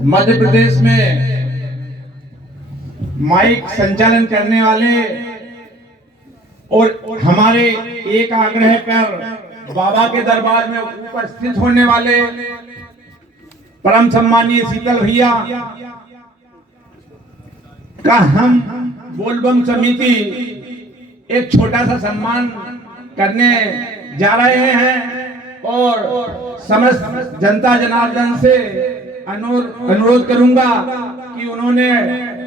मध्य प्रदेश में माइक संचालन करने वाले और हमारे एक आग्रह पर बाबा के दरबार में उपस्थित होने वाले परम सम्मानीय शीतल भैया का हम बोलबम समिति एक छोटा सा सम्मान करने जा रहे हैं और समस्त जनता जनार्दन से अनुरोध करूंगा कि उन्होंने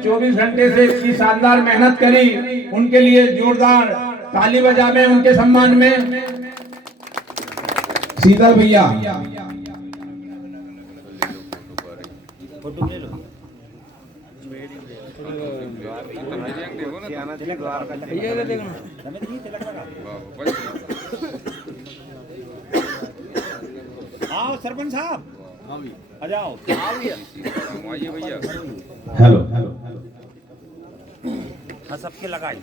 24 घंटे से इतनी शानदार मेहनत करी, उनके लिए जोरदार ताली बजावे उनके सम्मान में। शीतल भैया फोटो ले लो। आओ सरपंच साहब, आ जाओ। भैया हेलो हेलो हाँ सबके लगाई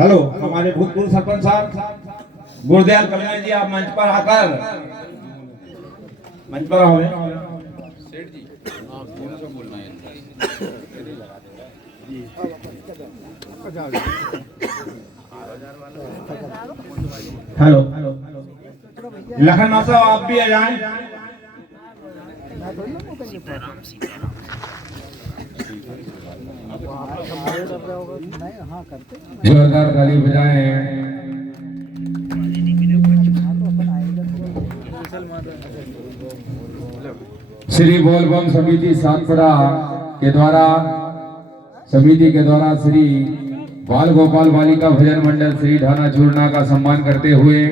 हेलो हमारे भूतपूर्व सरपंच साहब गुरदयाल कल्याण जी, आप मंच पर आकर मंच पर आओ। सेठ जी कौन सा बोलना है? हेलो लखन साहब आप भी आ जाएं। जोरदार ताली बजाएं। श्री बोलबम समिति सातपुरा के द्वारा श्री बाल गोपाल बालिका भजन मंडल श्री ढाना चूर्णा का सम्मान करते हुए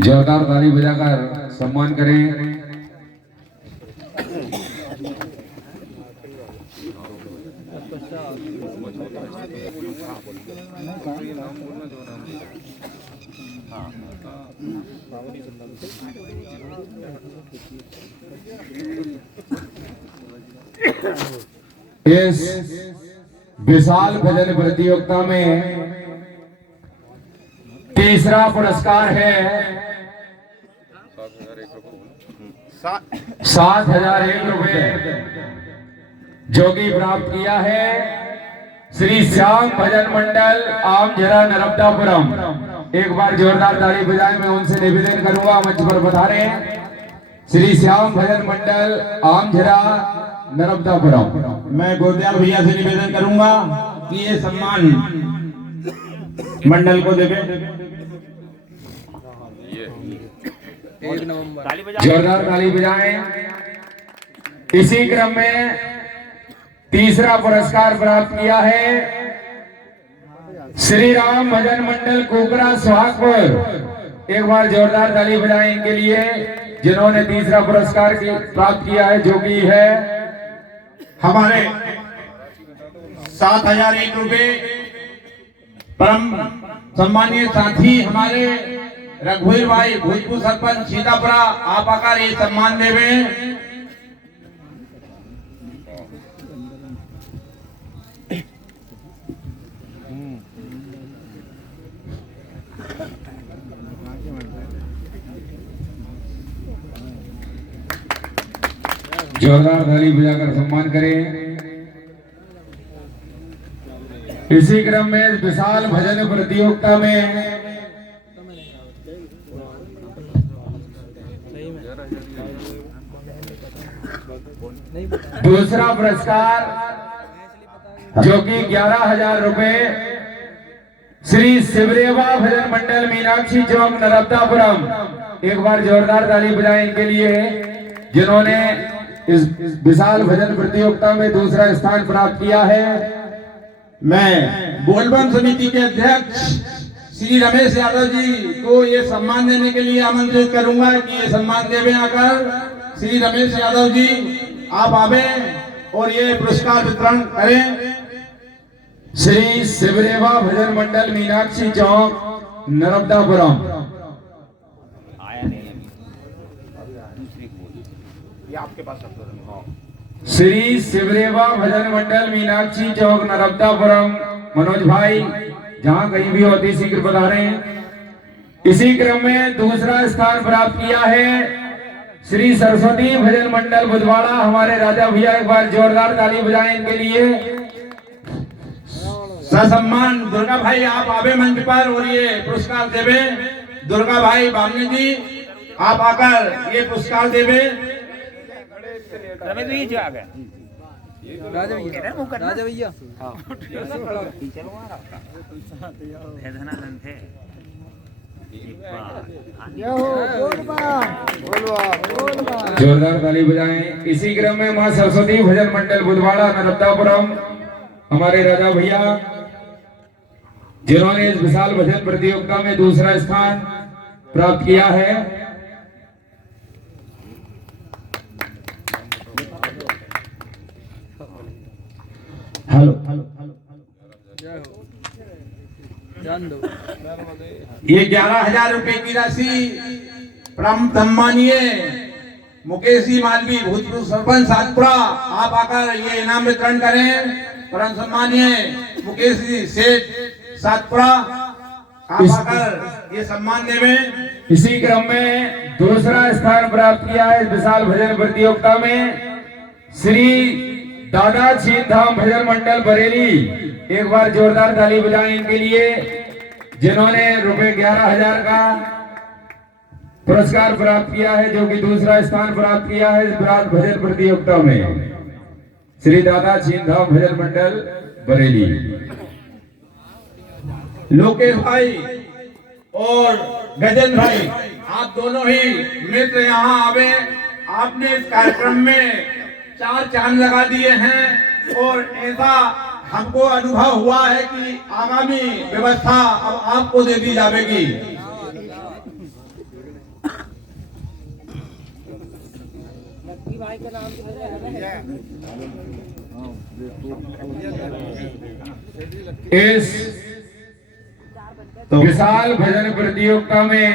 जोरदार ताली बजाकर सम्मान करें। इस विशाल भजन प्रतियोगिता में तीसरा पुरस्कार है 7,001 रुपए, जो कि प्राप्त किया है श्री श्याम भजन मंडल आमझरा नर्मदापुरम। एक बार जोरदार ताली बजाएं। मैं उनसे निवेदन करूंगा मंच पर पधारे। श्री श्याम भजन मंडल आमझरा नर्मदापुरम। मैं गुरदयाल भैया से निवेदन करूंगा कि ये सम्मान मंडल को देवे। जोरदार ताली बजाएं। इसी क्रम में तीसरा पुरस्कार प्राप्त किया है श्री राम भजन मंडल कोकरा सुहागपुर। एक बार जोरदार ताली बजाएं इनके लिए, जिन्होंने तीसरा पुरस्कार प्राप्त किया है, जो कि है हमारे 7,001 रुपए। परम सम्मानीय साथी हमारे रघुवीर भाई भोजपुर सरपंच सीतापुरा, आप आकर ये सम्मान देवे। जोरदार ताली बजाकर सम्मान करें। इसी क्रम में विशाल भजन प्रतियोगिता में दूसरा पुरस्कार, जो कि 11,000 रुपए, श्री शिवरेवा भजन मंडल मीनाक्षी चौक नर्मदापुरम। एक बार जोरदार ताली बजाएं इनके लिए, जिन्होंने इस विशाल भजन प्रतियोगिता में दूसरा स्थान प्राप्त किया है। मैं बोलबम समिति के अध्यक्ष श्री रमेश यादव जी को ये सम्मान देने के लिए आमंत्रित करूंगा कि ये सम्मान देवे आकर। श्री रमेश यादव जी आप आवे और ये पुरस्कार वितरण करें। श्री शिवरेवा भजन मंडल मीनाक्षी चौक नर्मदापुरम। आया नहीं अभी, दूसरी ये आपके पास श्री शिवरेवा भजन मंडल मीनाक्षी चौक नरबतापुरम मनोज भाई जहां कहीं भी होती शीघ्र पधारें। इसी क्रम में दूसरा स्थान प्राप्त किया है श्री सरस्वती भजन मंडल बुधवाड़ा हमारे राजा भैया, एक बार जोरदार ताली बजाएं इनके लिए। ससम्मान दुर्गा भाई आप आवे मंच पर और ये पुरस्कार देवे। दुर्गा भाई बामनी जी आप आकर ये पुरस्कार देवे। राजा भैया जोरदार ताली बजाएं। इसी क्रम में मां सरस्वती भजन मंडल बुधवाड़ा नरबतापुरम हमारे राजा भैया, जिन्होंने इस विशाल भजन प्रतियोगिता में दूसरा स्थान प्राप्त किया है। हेलो ये 11,000 रुपए की राशि परम सम्मानीय मुकेश जी मालवी भूतपूर्व सरपंच सातपुरा आप आकर ये इनाम वितरण करें। परम सम्मानीय मुकेश जी सेठ सातपुरा आप आकर ये सम्मान देवें। इसी क्रम में दूसरा स्थान प्राप्त किया है इस विशाल भजन प्रतियोगिता में श्री दादा छीन धाम भजन मंडल बरेली, एक बार जोरदार ताली बजाएं इनके लिए, जिन्होंने रुपए 11,000 का पुरस्कार प्राप्त किया है, जो कि दूसरा स्थान प्राप्त किया है इस विराट भजन प्रतियोगिता में श्री दादा छीन धाम भजन मंडल बरेली। लोकेश भाई और गजेंद्र भाई आप दोनों ही मित्र यहाँ आवे। आपने इस कार्यक्रम में 4 चांद लगा दिए हैं और ऐसा हमको अनुभव हुआ है कि आगामी व्यवस्था अब आपको दे दी जाएगी। इस विशाल भजन प्रतियोगिता में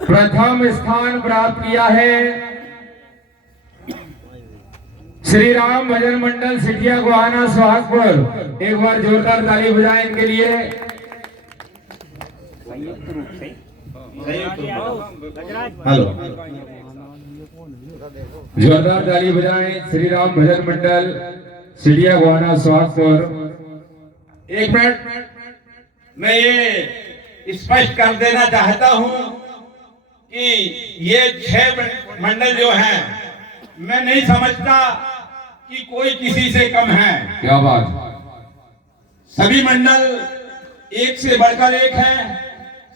प्रथम स्थान प्राप्त किया है श्री राम भजन मंडल सिटिया गोहाना सुहागपुर, एक बार जोरदार ताली बजाएं इनके लिए। हेलो जोरदार ताली बजाएं श्री राम भजन मंडल सिटिया गोहाना सुहागपुर। एक मिनट मैं ये स्पष्ट कर देना चाहता हूं कि ये 6 मंडल जो हैं मैं नहीं समझता कि कोई किसी से कम है। क्या बात, सभी मंडल एक से बढ़कर एक है।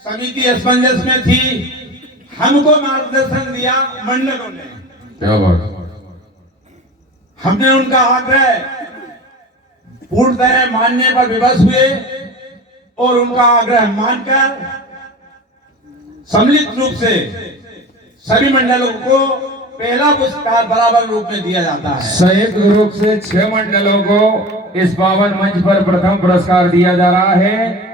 समिति असमंजस में थी, हमको मार्गदर्शन दिया मंडलों ने। क्या बात, हमने उनका आग्रह पूर्णतः मानने पर विवश हुए और उनका आग्रह मानकर सम्मिलित रूप से सभी मंडलों को पहला पुरस्कार बराबर रूप में दिया जाता है। संयुक्त रूप से 6 मंडलों को इस पावन मंच पर प्रथम पुरस्कार दिया जा रहा है।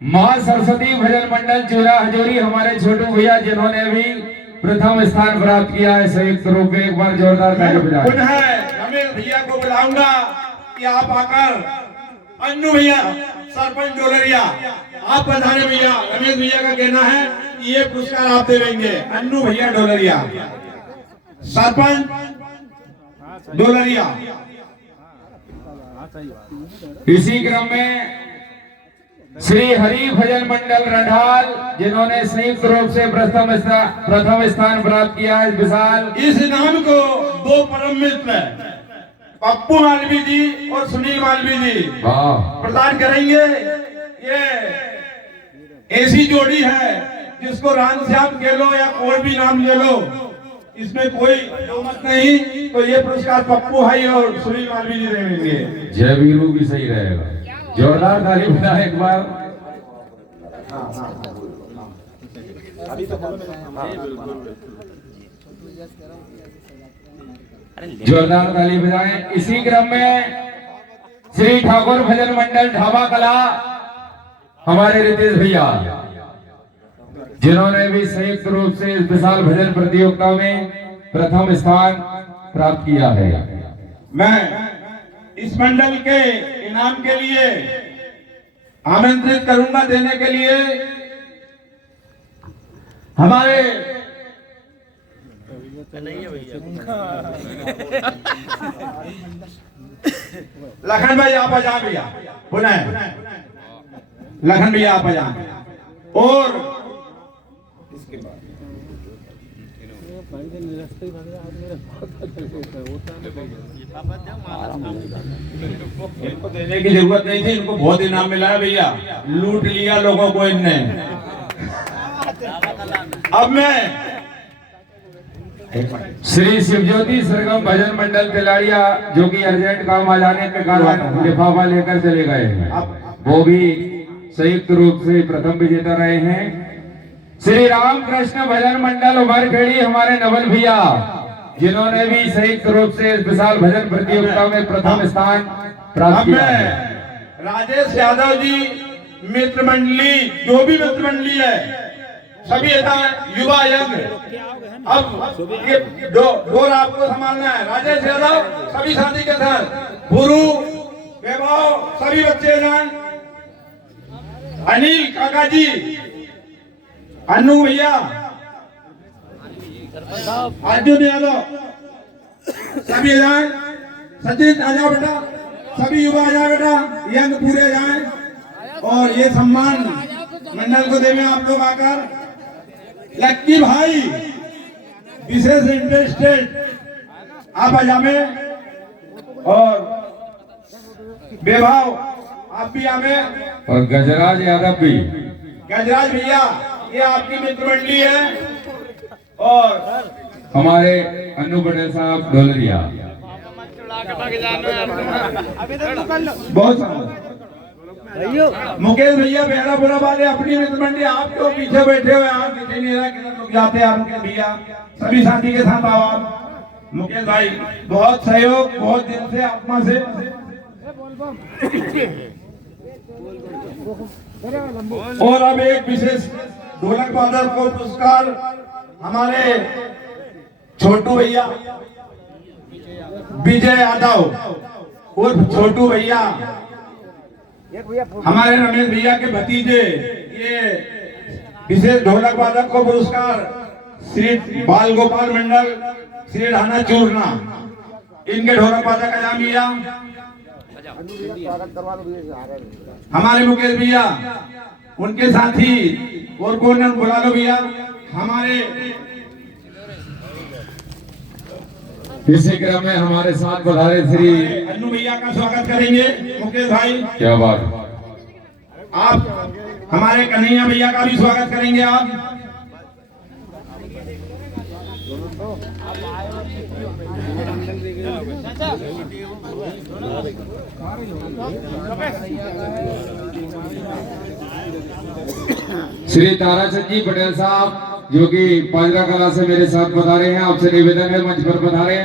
मां सरस्वती भजन मंडल चूरा हजोरी हमारे छोटू भैया, जिन्होंने भी प्रथम स्थान प्राप्त किया है संयुक्त रूप में, एक बार जोरदार ताली बजाएं। पुनः रमेश भैया को बुलाऊंगा कि आप आकर, अन्नू भैया सरपंच डोलरिया आप पधारे भैया। रमेश भैया का कहना है कि ये पुरस्कार आप देंगे। अन्नू भैया डोलरिया सरपंच डोलरिया। इसी क्रम में श्री हरि भजन मंडल रंढाल, जिन्होंने संयुक्त रूप से प्रथम स्थान प्राप्त किया है विशाल। इस नाम को 2 परम मित्र पप्पू मालवी जी और सुनील मालवी जी प्रदान करेंगे। ये ऐसी जोड़ी है जिसको रामश्याम कह लो या कोई भी नाम ले लो, इसमें कोई मत नहीं। तो ये पुरस्कार पप्पू भाई और सुनील मालवी जी देंगे। जय वीरू भी सही रहेगा, जोरदार ताली बजाएं एक बार। जोरदार ताली बजाएं। इसी क्रम में श्री ठाकुर भजन मंडल ढाबा कला हमारे रितेश भैया, जिन्होंने भी संयुक्त रूप से इस विशाल भजन प्रतियोगिता में प्रथम स्थान प्राप्त किया है। मैं इस मंडल के इनाम के लिए आमंत्रित करूंगा देने के लिए हमारे लखन भाई आप आ जाए भैया, पुनः लखन भैया आप आ जाए। और इसके बाद इनको देने की जरूरत नहीं थी, इनको बहुत इनाम मिला है भैया, लूट लिया लोगों को इनने। अब मैं श्री शिवज्योति सरगम भजन मंडल तिलाड़िया जो कि अर्जेंट काम आ जाने के कारण लिफाफा लेकर चले गए हैं, वो भी संयुक्त रूप से प्रथम विजेता रहे हैं। श्री रामकृष्ण भजन मंडल उमरखेड़ी हमारे नवल भैया, जिन्होंने भी संयुक्त रूप से इस विशाल भजन प्रतियोगिता में प्रथम स्थान प्राप्त किया है। राजेश यादव जी मित्र मंडली, जो भी मित्र मंडली है सभी युवा यंग, अब ये दो आपको संभालना है। राजेश यादव सभी साथी के साथ, गुरु वैभव सभी बच्चे जान, अनिल काका जी, अनु भैया, अर्जुन यादव सभी जाए, सचिन आ जाओ बेटा, सभी युवा आ जाओ बेटा, यंग पूरे जाए और ये सम्मान मंडल को देवे आप लोग आकर। लक्की भाई विशेष इंटरेस्टेड आप आ जाए और बेभाव आप भी आवे, और गजराज यादव भी। गजराज भैया ये आपकी मित्र मंडली है और हमारे अनु पटेल साहब ढोलरिया बहुत मुकेश भैया बेहरा बुरा वाले अपनी मित्र मंडली, आप तो पीछे बैठे हुए, आप पीछे नहीं रहा, किधर लोग जाते हैं मुकेश भैया, सभी साथी के साथ आओ आप। मुकेश भाई बहुत सहयोग, बहुत दिन से आत्मा से। और अब एक विशेष ढोलक वादक को पुरस्कार हमारे छोटू भैया विजय यादव और छोटू भैया हमारे रमेश भैया के भतीजे, ये विशेष ढोलक वादक को पुरस्कार श्री बाल गोपाल मंडल श्री ढाना चूरना, इनके ढोलक वादक का नाम भैया हमारे मुकेश भैया, उनके साथी और कौन बुला लो भैया, हमारे इसी क्रम में हमारे साथ पधारे श्री अन्नू भैया का स्वागत करेंगे। मुकेश भाई क्या बात, आप हमारे कन्हैया भैया का भी स्वागत करेंगे आप। श्री ताराचंद जी पटेल साहब जो कि पाजरा कला से मेरे साथ पधारे हैं, आपसे निवेदन है मंच पर पधारे।